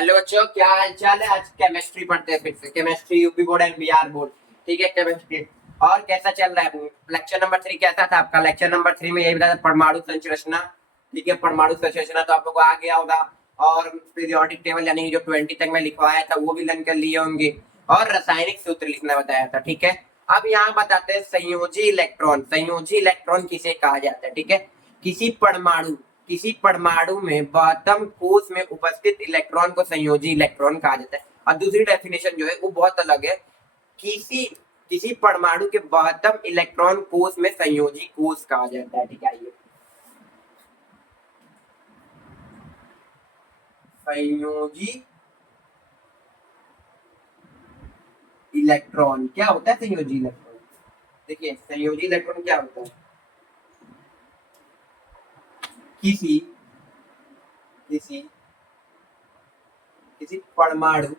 Hello बच्चों, क्या हाल चाल है। आज केमिस्ट्री पढ़ते हैं, फिर से chemistry UP board and Bihar board. ठीक है, केमिस्ट्री। और कैसा चल रहा है लेक्चर नंबर 3? कैसा था आपका लेक्चर नंबर 3 में? यही बताया था, परमाणु संरचना। ठीक है, परमाणु संरचना तो आप लोग को आ गया होगा। और पीरियोडिक टेबल यानी कि जो 20 तक मैं लिखवाया था वो भी लर्न कर लिए होंगे। और रासायनिक सूत्र लिखना बताया था। ठीक है, अब यहाँ बताते हैं संयोजी इलेक्ट्रॉन। संयोजी इलेक्ट्रॉन किसे कहा जाता है? ठीक है, किसी परमाणु में बॉटम कोष में उपस्थित इलेक्ट्रॉन को संयोजी इलेक्ट्रॉन कहा जाता है। और दूसरी डेफिनेशन जो है वो बहुत अलग है। किसी किसी परमाणु के बॉटम इलेक्ट्रॉन कोष में संयोजी कोष कहा जाता है। ठीक है, आइए संयोजी इलेक्ट्रॉन क्या होता है? संयोजी इलेक्ट्रॉन, देखिए संयोजी इलेक्ट्रॉन क्या होता है। किसी किसी किसी परमाणु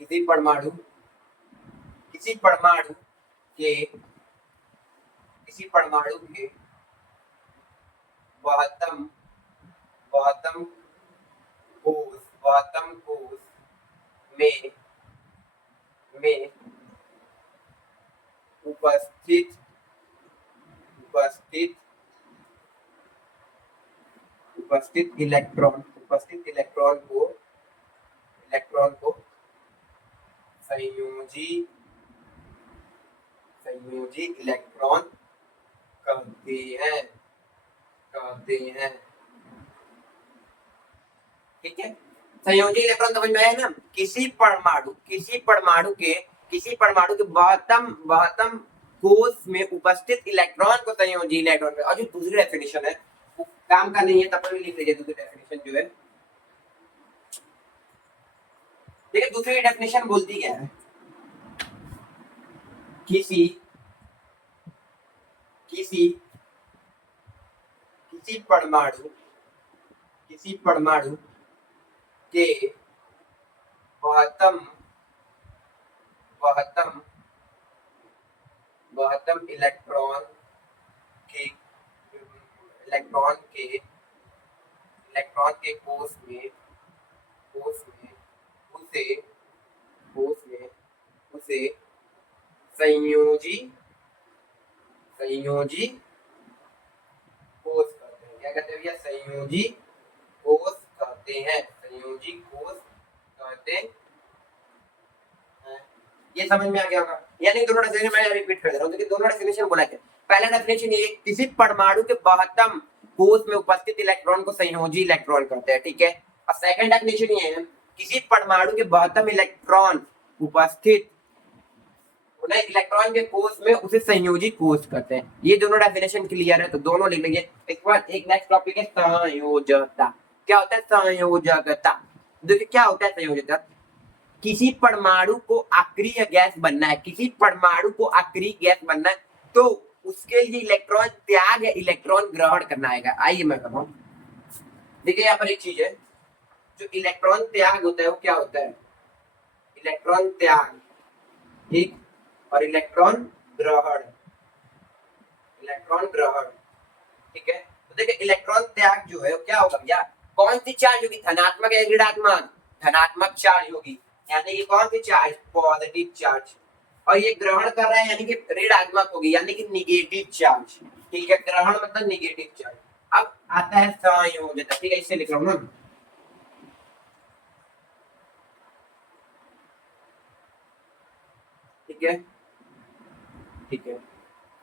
किसी परमाणु किसी परमाणु के किसी परमाणु के बॉटम बॉटम कोष में में उपस्थित उपस्थित उपस्थित इलेक्ट्रॉन को संयोजी इलेक्ट्रॉन कहते हैं। ठीक है, संयोजी इलेक्ट्रॉन समझ में आया ना? किसी परमाणु के बॉटम कोष में उपस्थित इलेक्ट्रॉन को संयोजी इलेक्ट्रॉन। और जो दूसरी डेफिनेशन है वो काम का नहीं है, तब भी लिख लीजिए। दूसरी डेफिनेशन जो है, देखिए दूसरी डेफिनेशन बोलती क्या है। किसी किसी किसी परमाणु के बॉटम बॉटम बॉटम के इलेक्ट्रॉन के कोष में उसे संयोजी कोष कहते हैं। क्या कहते हैं भैया? संयोजी कोष कहते हैं। ये समझ में आ गया होगा। यानी दोनों डेफिनेशन मैं रिपीट कर दे रहा हूँ। देखिए दोनों डेफिनेशन बोला क्या। पहला डेफिनेशन ये, किसी परमाणु के बॉटम कोष में उपस्थित इलेक्ट्रॉन को संयोजी इलेक्ट्रॉन कहते हैं। ठीक है, और सेकंड डेफिनेशन ये है, किसी परमाणु के बॉटम इलेक्ट्रॉन उपस्थित इलेक्ट्रॉन के कोष में उसे संयोजी कोष कहते हैं। ये दोनों डेफिनेशन क्लियर है तो दोनों लिख लीजिए। इसके बाद एक नेक्स्ट टॉपिक है संयोजकता। क्या होता है संयोजकता? देखिए क्या होता है संयोजकता। किसी परमाणु को अक्रिय गैस बनना है, तो उसके लिए इलेक्ट्रॉन त्याग या इलेक्ट्रॉन ग्रहण करना है। आइए मैं बताऊं। देखिए यहाँ पर एक चीज है, जो इलेक्ट्रॉन त्याग होता है वो क्या होता है? इलेक्ट्रॉन त्याग, ठीक, और इलेक्ट्रॉन ग्रहण। ठीक है, तो देखिए इलेक्ट्रॉन त्याग जो है वो क्या होगा भैया? कौन सी चार्ज होगी? धनात्मक या ऋणात्मक? धनात्मक चार्ज होगी, यानी कि कौन सी चार्ज? Positive charge. और ये ग्रहण कर रहा है यानी कि ऋणात्मक होगी, यानी कि निगेटिव चार्ज। ठीक है, ग्रहण मतलब निगेटिव चार्ज। अब आता है संयोजकता। ठीक है, इसे लिख रहा हूं ना। ठीक है,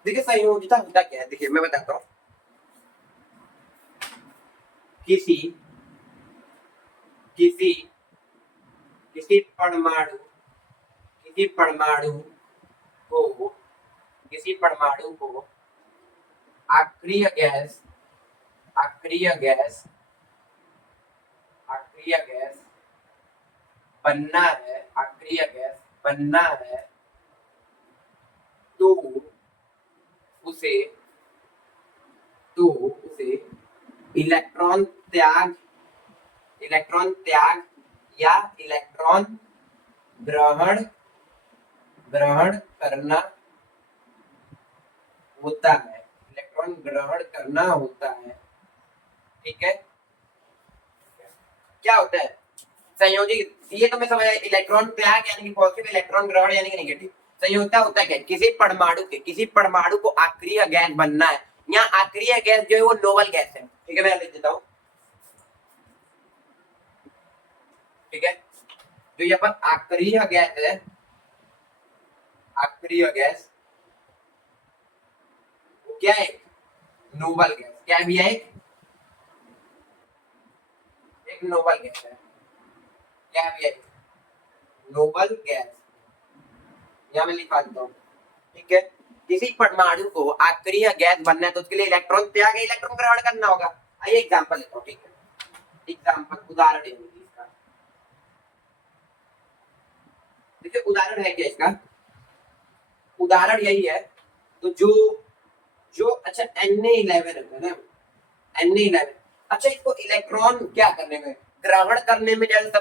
देखिए संयोजकता होता क्या है, देखिए मैं बताता हूँ। किसी किसी किसी परमाणु को अक्रिय गैस बनना है तो उसे इलेक्ट्रॉन त्याग या इलेक्ट्रॉन ग्रहण करना होता है। ठीक है, क्या होता है संयोजी, ये तो मैं समझ आया, इलेक्ट्रॉन त्याग यानी कि पॉजिटिव, इलेक्ट्रॉन ग्रहण यानी कि नेगेटिव। संयोजकता होता है क्या, किसी परमाणु को अक्रिय गैस बनना है। यहाँ अक्रिय गैस जो है वो नोबल गैस है, ठीक है, मैं लिख देता हूँ, ठीक है। जो यहाँ पर अक्रिय गैस है, अक्रिय गैस वो क्या है, नोबल गैस, क्या भी है, एक नोबल गैस है, क्या भी है, नोबल गैस। यहाँ मैं लिखा देता हूँ, ठीक है। किसी परमाणु को अक्रिय गैस बनना है तो उसके लिए इलेक्ट्रॉन त्याग, इलेक्ट्रॉन ग्रहण करना होगा। आइए एग्जांपल लेता हूँ, ठीक है, एग्जांपल उदाहरण इसका, देखिए उदाहरण है क्या इसका, उदाहरण यही है। तो जो जो अच्छा Na11 है ना, Na11, अच्छा इसको इलेक्ट्रॉन क्या करने में, ग्रहण करने में ज्यादा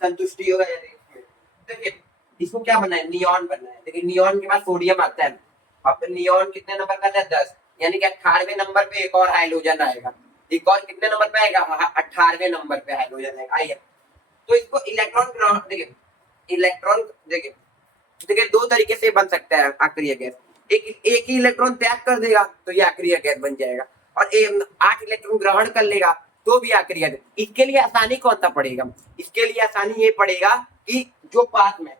संतुष्टि होगा यानी इसमें। देखिए इसको क्या बनना है, नियॉन बनना है। देखिए नियॉन के बाद सोडियम आता है, अब नियॉन कितने नंबर का था, 10, यानी कि 18वें नंबर पे एक और हाइड्रोजन आएगा, एक और कितने नंबर पे आएगा, 18वें नंबर पे हाइड्रोजन आएगा। आइए तो इसको इलेक्ट्रॉन ग्रहण, देखिए इलेक्ट्रॉन, देखिए देखिए दो तरीके से बन सकता है अक्रिय गैस। एक ही इलेक्ट्रॉन त्याग कर देगा तो ये अक्रिय गैस बन जाएगा, और 8 इलेक्ट्रॉन ग्रहण कर लेगा तो भी अक्रिय गैस। इसके लिए आसानी कौन सा पड़ेगा, इसके लिए आसानी ये पड़ेगा कि जो पास में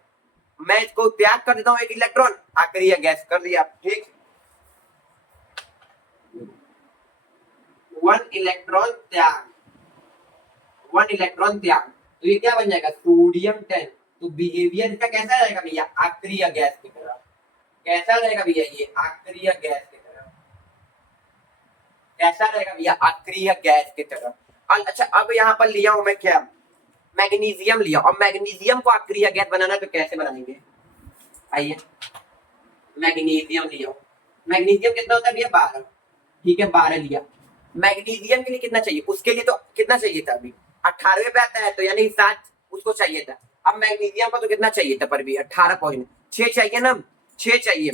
मैं इसको त्याग कर देता हूँ एक इलेक्ट्रॉन, अक्रिय गैस कर दिया, ठीक। 1 इलेक्ट्रॉन त्याग, 1 इलेक्ट्रॉन त्याग, तो ये क्या बन जाएगा, सोडियम 10। तो बिहेवियर इसका कैसा रहेगा भैया, अक्रिय गैस की तरह। कैसा रहेगा भैया, ये अक्रिय गैस की तरह, कैसा रहेगा भैया, अक्रिय गैस की तरह। अच्छा अब यहाँ पर लिया हूं मैं क्या, मैग्नीशियम लिया, और मैग्नीशियम को अक्रिय गैस बनाना तो कैसे बनाएंगे, आइए मैग्नीशियम लिया, मैग्नीशियम कितना होता है भैया, 12, ठीक है 12 लिया। मैग्नीशियम के लिए कितना चाहिए, उसके लिए तो कितना चाहिए था अभी, 18वें पे आता है तो यानी 7 उसको चाहिए था। अब मैग्नीशियम को तो कितना चाहिए था पर भी, 18.6 चाहिए ना, 6 चाहिए।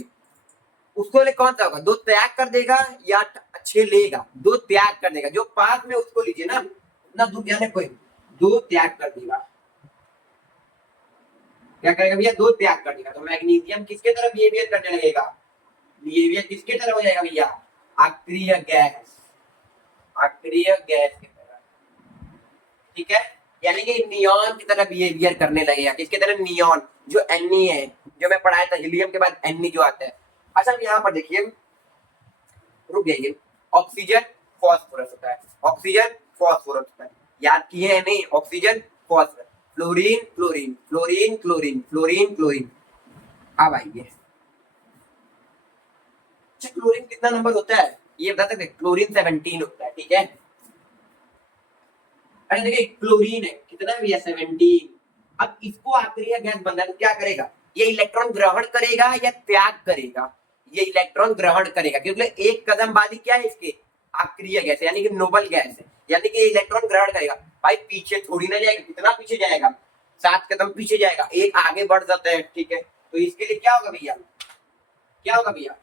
उसको ले कौन सा होगा, दो त्याग कर देगा या 6 लेगा, दो त्याग कर देगा, जो पास में उसको लीजिए ना, उतना दूर जाने कोई, दो त्याग कर देगा, क्या करेगा भैया, दो त्याग कर देगा। तो मैग्नीशियम किसके तरफ बिहेवियर करने लगेगा, बिहेवियर किसके तरफ हो जाएगा भैया, अक्रिय गैस, अक्रिय गैस की तरह, ठीक है। यानी कि नियॉन की तरह बिहेवियर करने लगेगा, किसकी तरह, नियॉन, जो एनी है, जो मैं पढ़ाया था हीलियम के बाद एनी जो आता है। अच्छा यहाँ पर देखिए, रुक जाइए, ऑक्सीजन फॉस्फोरस होता है, ऑक्सीजन फॉस्फोरस होता है, याद किए हैं नहीं, oxygen phosphorus, fluorine chlorine, fluorine chlorine, fluorine chlorine. अब आइए, अच्छा क्लोरीन कितना नंबर होता है ये बता सकते, क्लोरीन 17 होता है, ठीक है। अरे देखिए क्लोरीन है कितना भी है, 17। अब इसको अक्रिय गैस बनना है तो क्या करेगा, ये इलेक्ट्रॉन ग्रहण करेगा या त्याग करेगा, ये इलेक्ट्रॉन ग्रहण करेगा, क्योंकि एक कदम बाद ही क्या है इसके, अक्रिय गैस है, यानी कि नोबल गैस है, यानी कि इलेक्ट्रॉन ग्रहण करेगा। भाई पीछे थोड़ी ना जाएगा, कितना पीछे जाएगा, 7 कदम पीछे जाएगा, एक आगे बढ़ जाता है, ठीक है। तो इसके लिए क्या होगा भैया, क्या होगा भैया,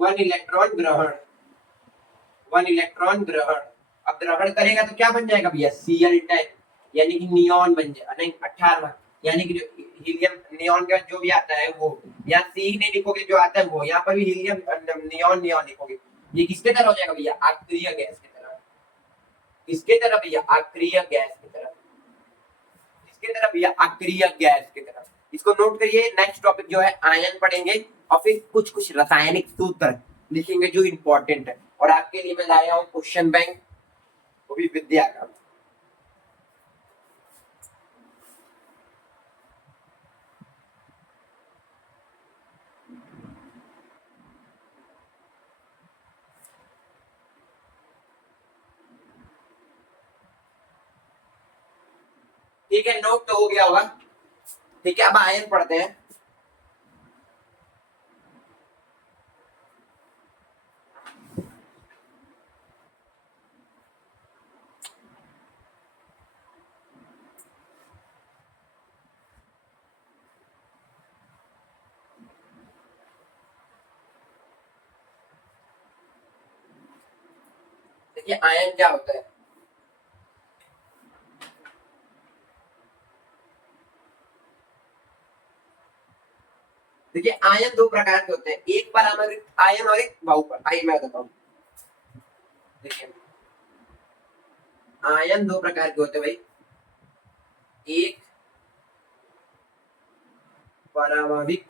1 इलेक्ट्रॉन ग्रहण, 1 इलेक्ट्रॉन ग्रहण। अब ग्रहण करेगा तो क्या बन जाएगा भैया, Cl10, यानी कि नियॉन बन जाएगा, नहीं 18वां, यानी कि जो हीलियम नियॉन के बाद जो भी आता है वो, यहाँ सी नहीं लिखोगे, जो आता है वो, यहाँ पर भी हीलियम नियॉन नियॉन लिखोगे। ये किसके तरह हो जाएगा भैया, अक्रिय गैस की तरह, किसके तरह भैया, अक्रिय गैस की तरह, किसके तरह भैया, अक्रिय गैस की तरह। इसको नोट करिए, नेक्स्ट टॉपिक जो है आयन पढ़ेंगे, और फिर कुछ कुछ रासायनिक सूत्र लिखेंगे जो इंपॉर्टेंट है। और आपके लिए मैं लाया हूँ क्वेश्चन बैंक, वो भी विद्या का। ठीक है नोट तो हो गया होगा, ठीक है। अब आयन पढ़ते हैं, देखिए आयन क्या होता है। देखिए आयन दो प्रकार के होते हैं, एक पारमाणविक आयन और एक बहुपर। आइए मैं बताता हूँ। देखिए आयन दो प्रकार के होते हैं भाई, एक पारमाणविक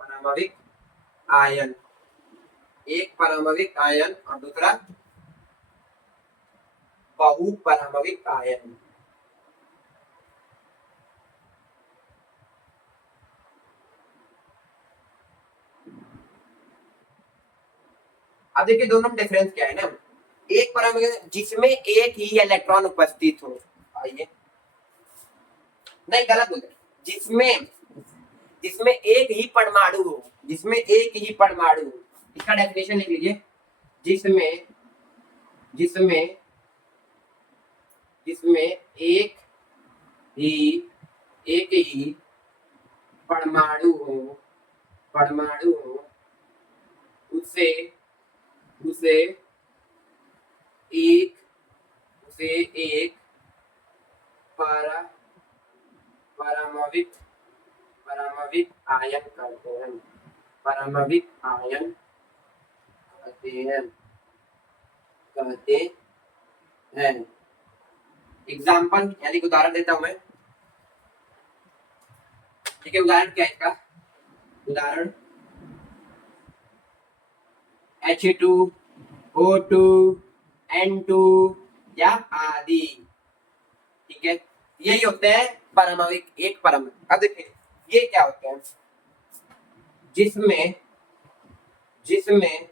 पारमाणविक आयन, एक पारमाणविक आयन और दूसरा बहुपारमाणविक आयन। अब देखिए दोनों में डिफरेंस क्या है ना, एक परमाणु जिसमें एक ही इलेक्ट्रॉन उपस्थित हो, आइए नहीं गलत बोल, जिसमें जिसमें एक ही परमाणु हो, जिसमें एक ही परमाणु हो, इसका डेफिनेशन लिख लीजिए, जिसमें जिसमें जिसमें ही एक ही परमाणु हो, परमाणु हो, उसे उसे एक उसे एक पारा पारमाणविक पारमाणविक आयन कहते हैं, पारमाणविक आयन कहते हैं, कहते हैं। एग्जाम्पल यानी कि उदाहरण देता हूं मैं, ठीक है। उदाहरण क्या है इसका, उदाहरण H2O2 N2 या आदि, ठीक है। यही होते हैं पारमाणविक, एक परमाणु। अब देखिए ये क्या होते हैं, जिसमें जिसमें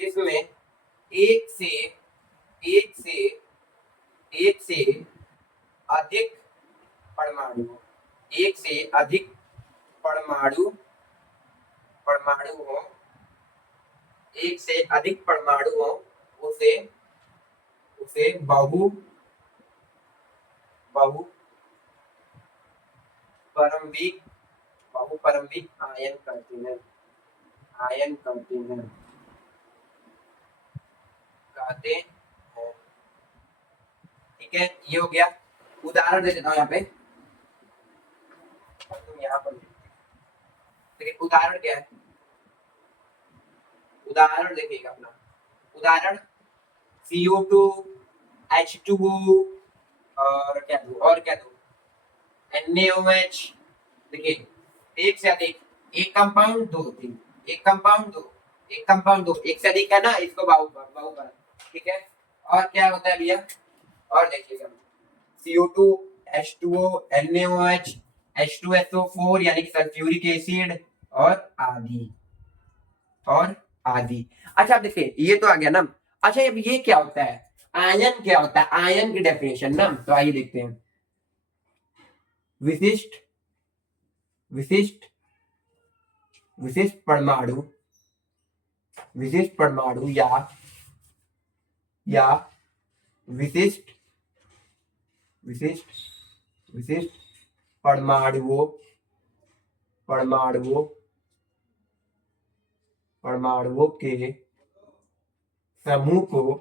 जिसमें एक से एक से एक से अधिक परमाणु, एक से अधिक परमाणु परमाणु हो, एक से अधिक परमाणु हो, उसे उसे बहु बहु परमाणविक बहुपरमाणविक आयन कहते हैं, आयन कहते हैं, कहते हैं। ठीक है, ये हो गया। उदाहरण दे देता हूँ यहाँ पे, तुम यहाँ पर देखिए उदाहरण क्या है, उदाहरण देखिएगा अपना, उदाहरण CO2 H2O और क्या दो NaOH। देखिए एक से अधिक, एक कंपाउंड दो तीन, एक कंपाउंड दो, एक कंपाउंड दो, एक से अधिक है ना, इसको बहुपर, ठीक है। और क्या होता है भैया, और देखिएगा CO2 H2O NaOH H2SO4 यानी कि सल्फ्यूरिक एसिड और आदि, और आदि। अच्छा अब देखिए ये तो आ गया ना। अच्छा अब ये क्या होता है, आयन क्या होता है, आयन की डेफिनेशन ना, तो आइए देखते हैं। विशिष्ट विशिष्ट विशिष्ट परमाणु, विशिष्ट परमाणु या विशिष्ट विशिष्ट विशिष्ट परमाणुओं परमाणुओं परमाणुओं के समूह को,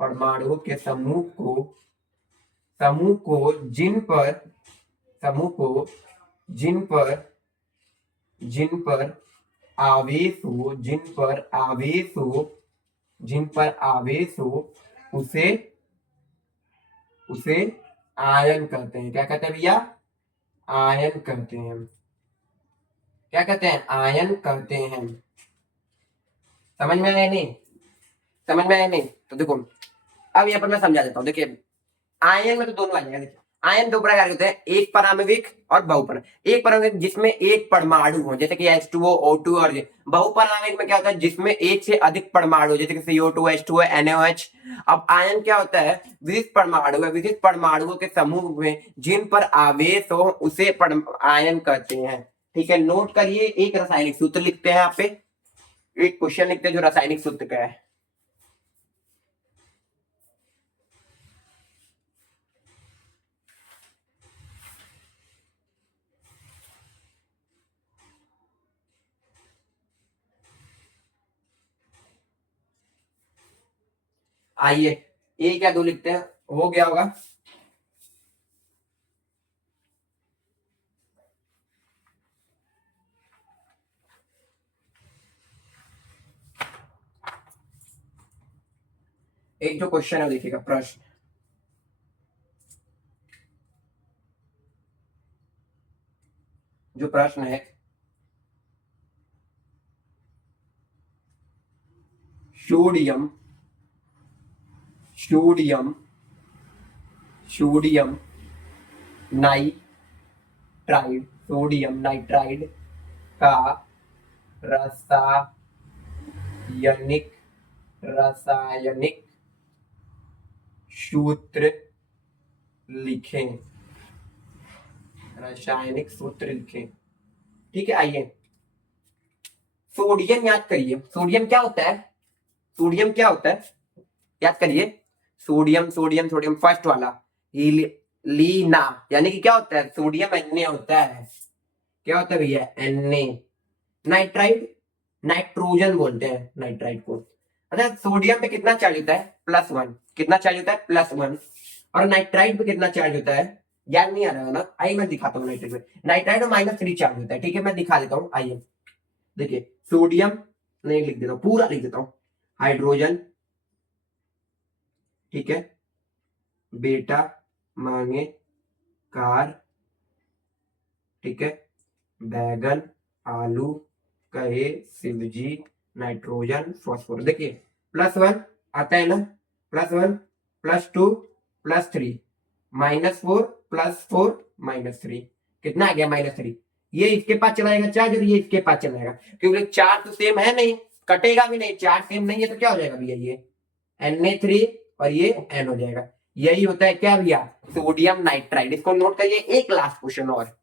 परमाणुओं के समूह को जिन पर समूह को जिन पर जिन पर आवेश हो, जिन पर आवेश हो, जिन पर आवेश हो, उसे उसे आयन कहते हैं। क्या कहते हैं भैया, आयन कहते हैं। क्या कहते हैं, आयन कहते हैं। समझ में आया नहीं, समझ में आया नहीं, तो देखो अब यहाँ पर मैं समझा देता हूँ। देखिए आयन में तो दोनों आ जाएगा। देखिए आयन दो प्रकार के होते हैं, एक परमाणविक और बहुपरमाणविक। एक परमाणविक जिसमें एक परमाणु हो, जैसे कि H2O O2, और बहुपरमाणविक में क्या होता है, जिसमें एक से अधिक परमाणु, जैसे कि CO2 H2O NaOH। अब आयन क्या होता है, विशिष्ट परमाणु है, विशिष्ट परमाणुओं के समूह में जिन पर आवेश हो उसे आयन कहते हैं। ठीक है, नोट करिए, एक रासायनिक सूत्र लिखते हैं यहाँ पे, एक क्वेश्चन लिखते हैं जो रासायनिक सूत्र का है। आइए एक या दो लिखते हैं, हो गया होगा। एक जो क्वेश्चन है देखिएगा, प्रश्न, जो प्रश्न है, sodium sodium sodium nitride, sodium nitride का रासायनिक रासायनिक सूत्र लिखें, रासायनिक सूत्र लिखें। ठीक है, आइए सोडियम याद करिए, सोडियम क्या होता है, सोडियम क्या होता है, याद करिए, सोडियम सोडियम सोडियम फर्स्ट वाला लीना, यानी कि क्या होता है, सोडियम Na होता है, क्या होता है भैया, Na। नाइट्राइड, नाइट्रोजन बोलते हैं नाइट्राइड को। अच्छा, सोडियम पे कितना चार्ज होता है, +1, कितना चार्ज होता है, +1, और नाइट्राइड पे कितना चार्ज होता है, याद नहीं आ रहा है ना, आइए मैं दिखाता हूँ। नाइट्राइड पे, नाइट्राइड में -3 चार्ज होता है। ठीक है, मैं दिखा देता हूँ, आइए देखिए, सोडियम नहीं लिख देता हूँ, पूरा लिख देता हूँ, हाइड्रोजन, ठीक है, बेटा मांगे कार, ठीक है, बैगन आलू कहे शिवजी, नाइट्रोजन फॉस्फोरस। देखिए +1 आता है ना, +1 +2 +3, -4 +4 -3, कितना आ गया, -3। ये इसके पास चलाएगा चार्ज और ये इसके पास चलाएगा, क्योंकि चार्ज तो सेम है नहीं, कटेगा भी नहीं, चार्ज सेम नहीं है तो क्या हो जाएगा भैया, ये Na3 और ये N हो जाएगा। यही होता है क्या भैया, सोडियम नाइट्राइड। इसको नोट करिए। एक लास्ट क्वेश्चन और,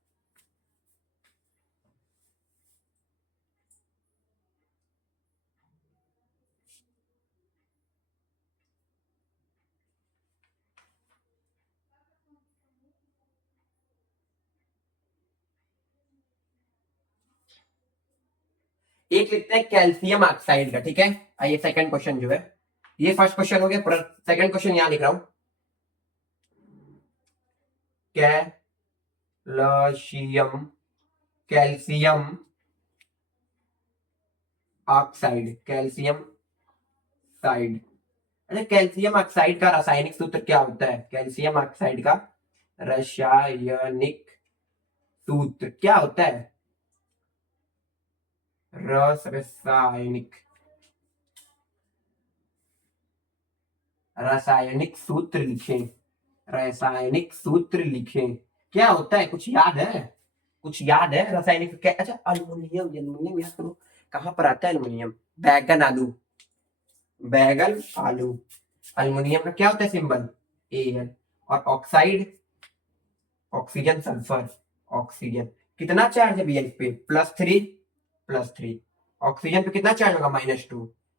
एक लिखते हैं कैल्शियम ऑक्साइड का। ठीक है, आइए सेकंड क्वेश्चन जो है, ये फर्स्ट क्वेश्चन हो गया, सेकंड क्वेश्चन यहां लिख रहा हूं, calcium calcium oxide, calcium oxide. अरे कैल्शियम ऑक्साइड का रासायनिक सूत्र क्या होता है, कैल्शियम ऑक्साइड का रासायनिक सूत्र क्या होता है, रासायनिक रासायनिक सूत्र लिखें, रासायनिक सूत्र लिखें, क्या होता है, कुछ याद है, कुछ याद है रासायनिक क्या, अच्छा अल्युमिनियम, एल्युमिनियम याद करो, कहां पर आता है एल्युमिनियम, बैगन आलू, बैगन आलू, अल्युमिनियम का क्या होता है सिंबल, Al, और ऑक्साइड, ऑक्सीजन सल्फर, ऑक्सीजन, कितना चार्ज है भैया इस पे, +3 ऑक्सीजन पे कितना चार्ज होगा,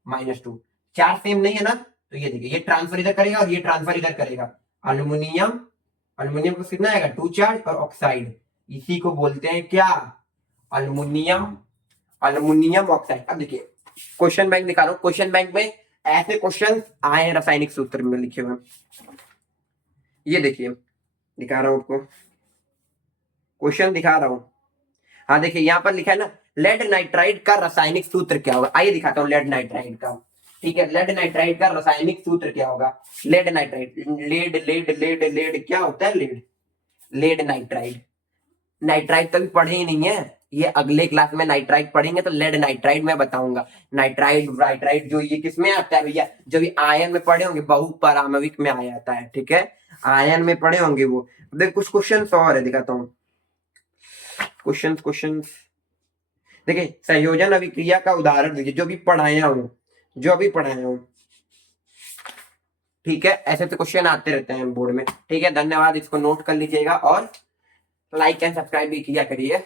-2, चार्ज सेम नहीं है ना, तो ये देखिए, ये ट्रांसफर इधर करेगा और ये ट्रांसफर इधर करेगा, अल्यूमिनियम, अल्यूमिनियम को कितना आएगा, 2 चार्ज, और ऑक्साइड, इसी को बोलते हैं क्या, अल्यूमिनियम, अल्यूमिनियम ऑक्साइड। अब देखिए क्वेश्चन बैंक दिखा रहा हूं, क्वेश्चन बैंक में ऐसे क्वेश्चन आए हैं रासायनिक सूत्र में लिखे हुए, ये देखिए दिखा रहा हूं आपको, क्वेश्चन दिखा रहा हूं, हाँ देखिए यहाँ पर लिखा है ना, लेड नाइट्राइड का रासायनिक सूत्र क्या होगा, आइए दिखाता हूँ लेड नाइट्राइड का। ठीक है, लेड नाइट्राइड का रासायनिक सूत्र क्या होगा, lead nitride, lead lead lead lead क्या होता है, लेड, लेड नाइट्राइड, नाइट्राइड कभी पढ़े ही नहीं है, ये अगले क्लास में नाइट्राइड पढ़ेंगे तो लेड नाइट्राइड में बताऊंगा। नाइट्राइड नाइट्राइड जो ये किसमें आता है भैया, जो भी आयन में पढ़े होंगे, बहुपरमाणविक में आ जाता है। ठीक है, आयन में पढ़े होंगे वो। देख कुछ क्वेश्चन और है, दिखाता हूँ क्वेश्चन, देखिए संयोजन अभिक्रिया का उदाहरण देखिए, जो भी पढ़ाया हूं, जो भी पढ़ाया हूं। ठीक है, ऐसे तो क्वेश्चन आते रहते हैं बोर्ड में। ठीक है, धन्यवाद, इसको नोट कर लीजिएगा और लाइक एंड सब्सक्राइब भी किया करिए।